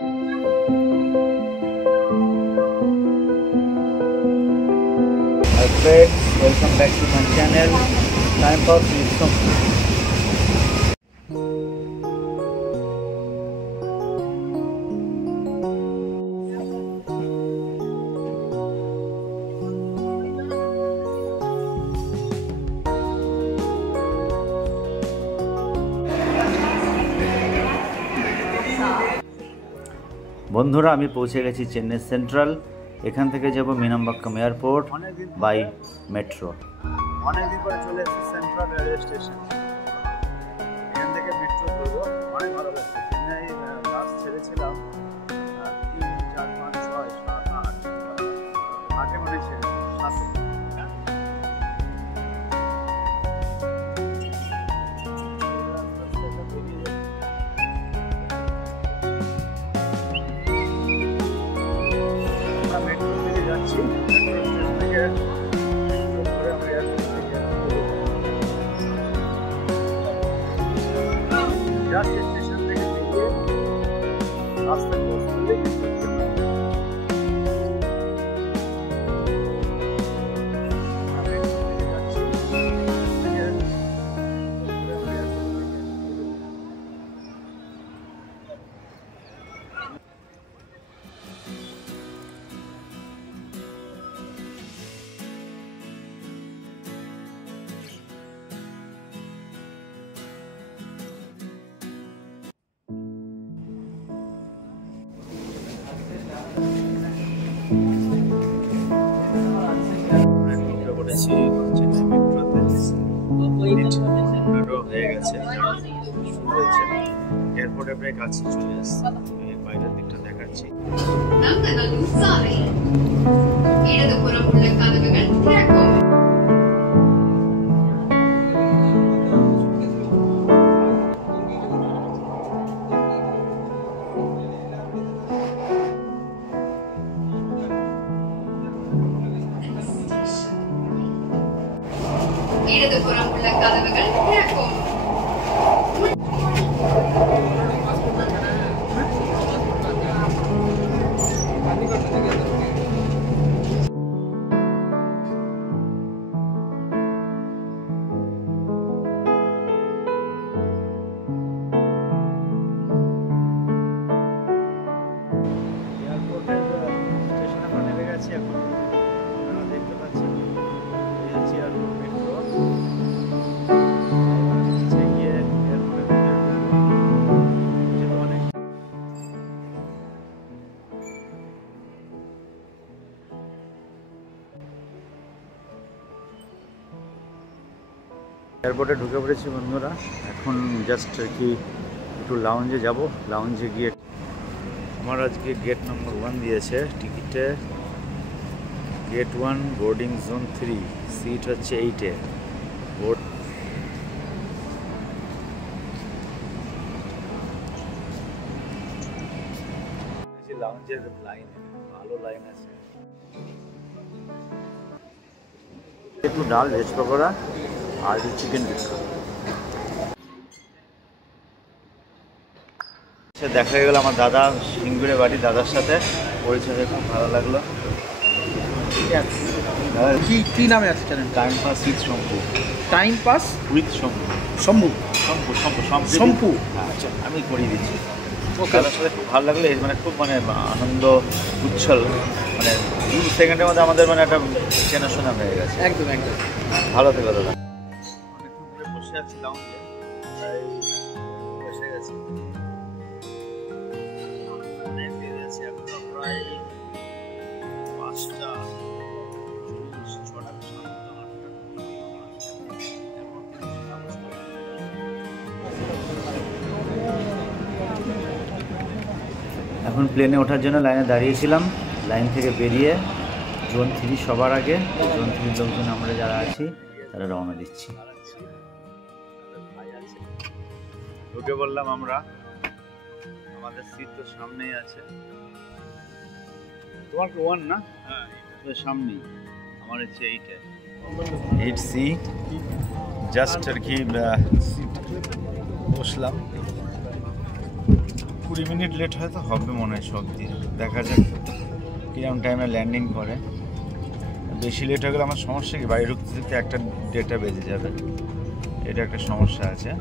Hi friends, welcome back to my channel. Time pass with Sompu. বন্ধুরা, আমি পৌঁছে গেছি চেন্নাই সেন্ট্রাল। এখান থেকে যাব মিনাম্বাক্কাম এয়ারপোর্ট বাই মেট্রো। অনেকদিন পরে চলে এসেছি সেন্ট্রাল রেলওয়ে স্টেশন। এখান থেকে মেট্রো করবো, অনেক ভালো লাগছে। চেন্নাই লাস্ট ছেড়েছিলাম 3, 4, 5, 6, 7, 8 8-এ মনে ছেড়েছি, 7-এ। মেট্রো থেকে যাচ্ছি, মেট্রো স্টেশন থেকে মেট্রো করে আমরা এয়ারপোর্ট থেকে জাস্ট স্টেশন থেকে বেরিয়ে রাস্তায় ক্রস করলে চেন্নাই মেট্রোতে মেট্রো হয়ে গেছে, শুরু হয়েছে। এয়ারপোর্টে প্রায় কাছে চলে আসছে। বাইরের দিকটা দেখাচ্ছি। இடதுபுறம் உள்ள கதவுகள் திறக்கும். এয়ারপোর্টের স্টেশনে আমরা নেমে গেছি। এখন আপনারা দেখতে পাচ্ছেন এই হচ্ছে এয়ারপোর্ট মেট্রো। নিচে গিয়ে এয়ারপোর্টের ভিতরে যেহেতু অনেক এয়ারপোর্টে ঢুকে পড়েছি বন্ধুরা। এখন জাস্ট আর কি একটু লাউঞ্জে যাব। লাউঞ্জে গিয়ে আমার আজকে গেট নম্বর 1 দিয়েছে টিকিটে। গেট 1 বোর্ডিং জোন 3, সিট হচ্ছে 8-এ। লাউঞ্জের লাইন, ভালো লাইন আছে। একটু ডাল, ভেজ পকোড়া আর চিকেন টিক্কা। দেখা গেল আমার দাদা সিঙ্গুরে বাড়ি, দাদার সাথে পরিচয় হয়ে খুব ভালো লাগলো। কি নামে আছে channel? Time pass with Shampu. Time pass with Shampu. Shambhu Shampu Shampu Shampu. আচ্ছা, আমি করিয়ে দিচ্ছি। দাদার সাথে খুব ভালো লাগলো। মানে খুব মানে আনন্দ উচ্ছল, মানে 2 সেকেন্ডের মধ্যে আমাদের মানে একটা চেনাশোনা হয়ে গেছে। একদম একদম ভালো থেকো দাদা। অনেকক্ষণ ধরে বসে আছি লাউঞ্জে, প্রায় বসে গেছি। অনেক দেরি আছে, এখনো প্রায় 5টা 40, 6টা 7টা 8টা। এখন প্লেনে ওঠার জন্য লাইনে দাঁড়িয়েছিলাম। লাইন থেকে বেরিয়ে জোন 3 সবার আগে, জোন 3 লোকজন আমরা যারা আছি তারা রওনা দিচ্ছি। ঢুকে বললাম আমরা, আমাদের সিট তো সামনেই আছে। তোমার 1 না? হ্যাঁ, এটা সামনেই। আমার হচ্ছে 8-এ। 8C জাস্ট আর কি বসলাম। 20 মিনিট লেট হয়তো হবে মনে হয় সব দিয়ে। দেখা যাক কিরকম টাইমে ল্যান্ডিং করে। বেশি লেট হয়ে গেলে আমার সমস্যা কি, বাড়ি ঢুকতে ঢুকতে 1টা বেজে যাবে, এটা একটা সমস্যা আছে।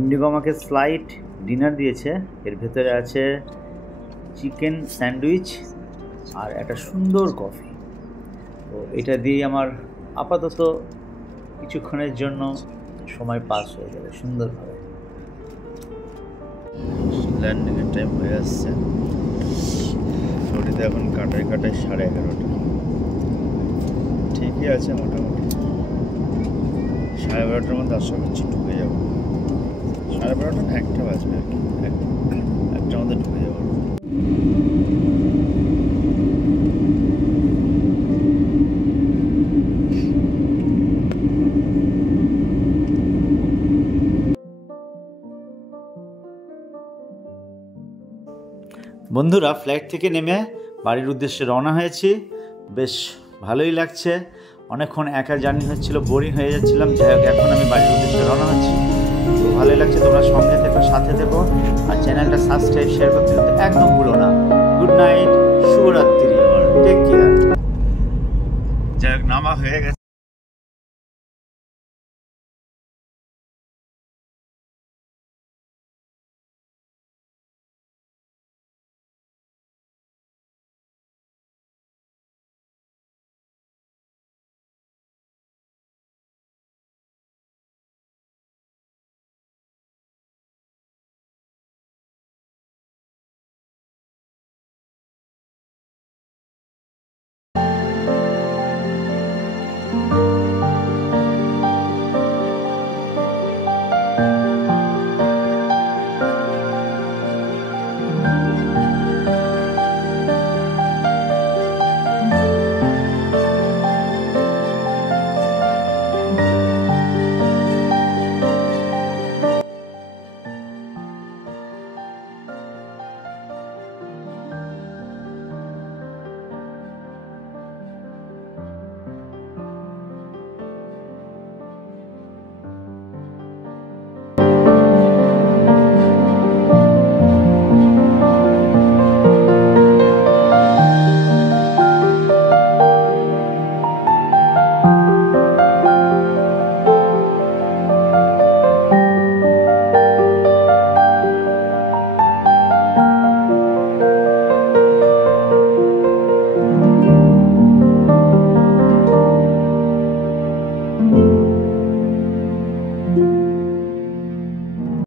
ইন্ডিগো আমাকে স্লাইট ডিনার দিয়েছে, এর ভেতরে আছে চিকেন স্যান্ডউইচ আর একটা সুন্দর কফি। তো এটা দিয়েই আমার আপাতত কিছুক্ষণের জন্য সময় পাস হয়ে যাবে সুন্দরভাবে। ল্যান্ডিংয়ের টাইম হয়ে আসছে, ঘড়িতে এখন কাটায় 11:30। ঠিকই আছে মোটামুটি, 12:30টার মধ্যে আশা করছি ঢুকে যাবো। 12:30 না 1টা বাজবে আর কি, 1টার মধ্যে ঢুকে যাবো। বন্ধুরা, ফ্লাইট থেকে নেমে বাড়ির উদ্দেশ্যে রওনা হয়েছি। বেশ ভালোই লাগছে, অনেকক্ষণ একা জার্নি হচ্ছিল, বোরিং হয়ে যাচ্ছিলাম। যাই হোক, এখন আমি বাড়ির উদ্দেশ্যে রওনা হচ্ছি, তো ভালোই লাগছে। তোমরা সঙ্গে থেকো, সাথে থেকো, আর চ্যানেলটা সাবস্ক্রাইব শেয়ার করতে কিন্তু একদম ভুলো না। গুড নাইট, শুভরাত্রি, টেক কেয়ার। যাই হোক, নামা হয়ে গেছে।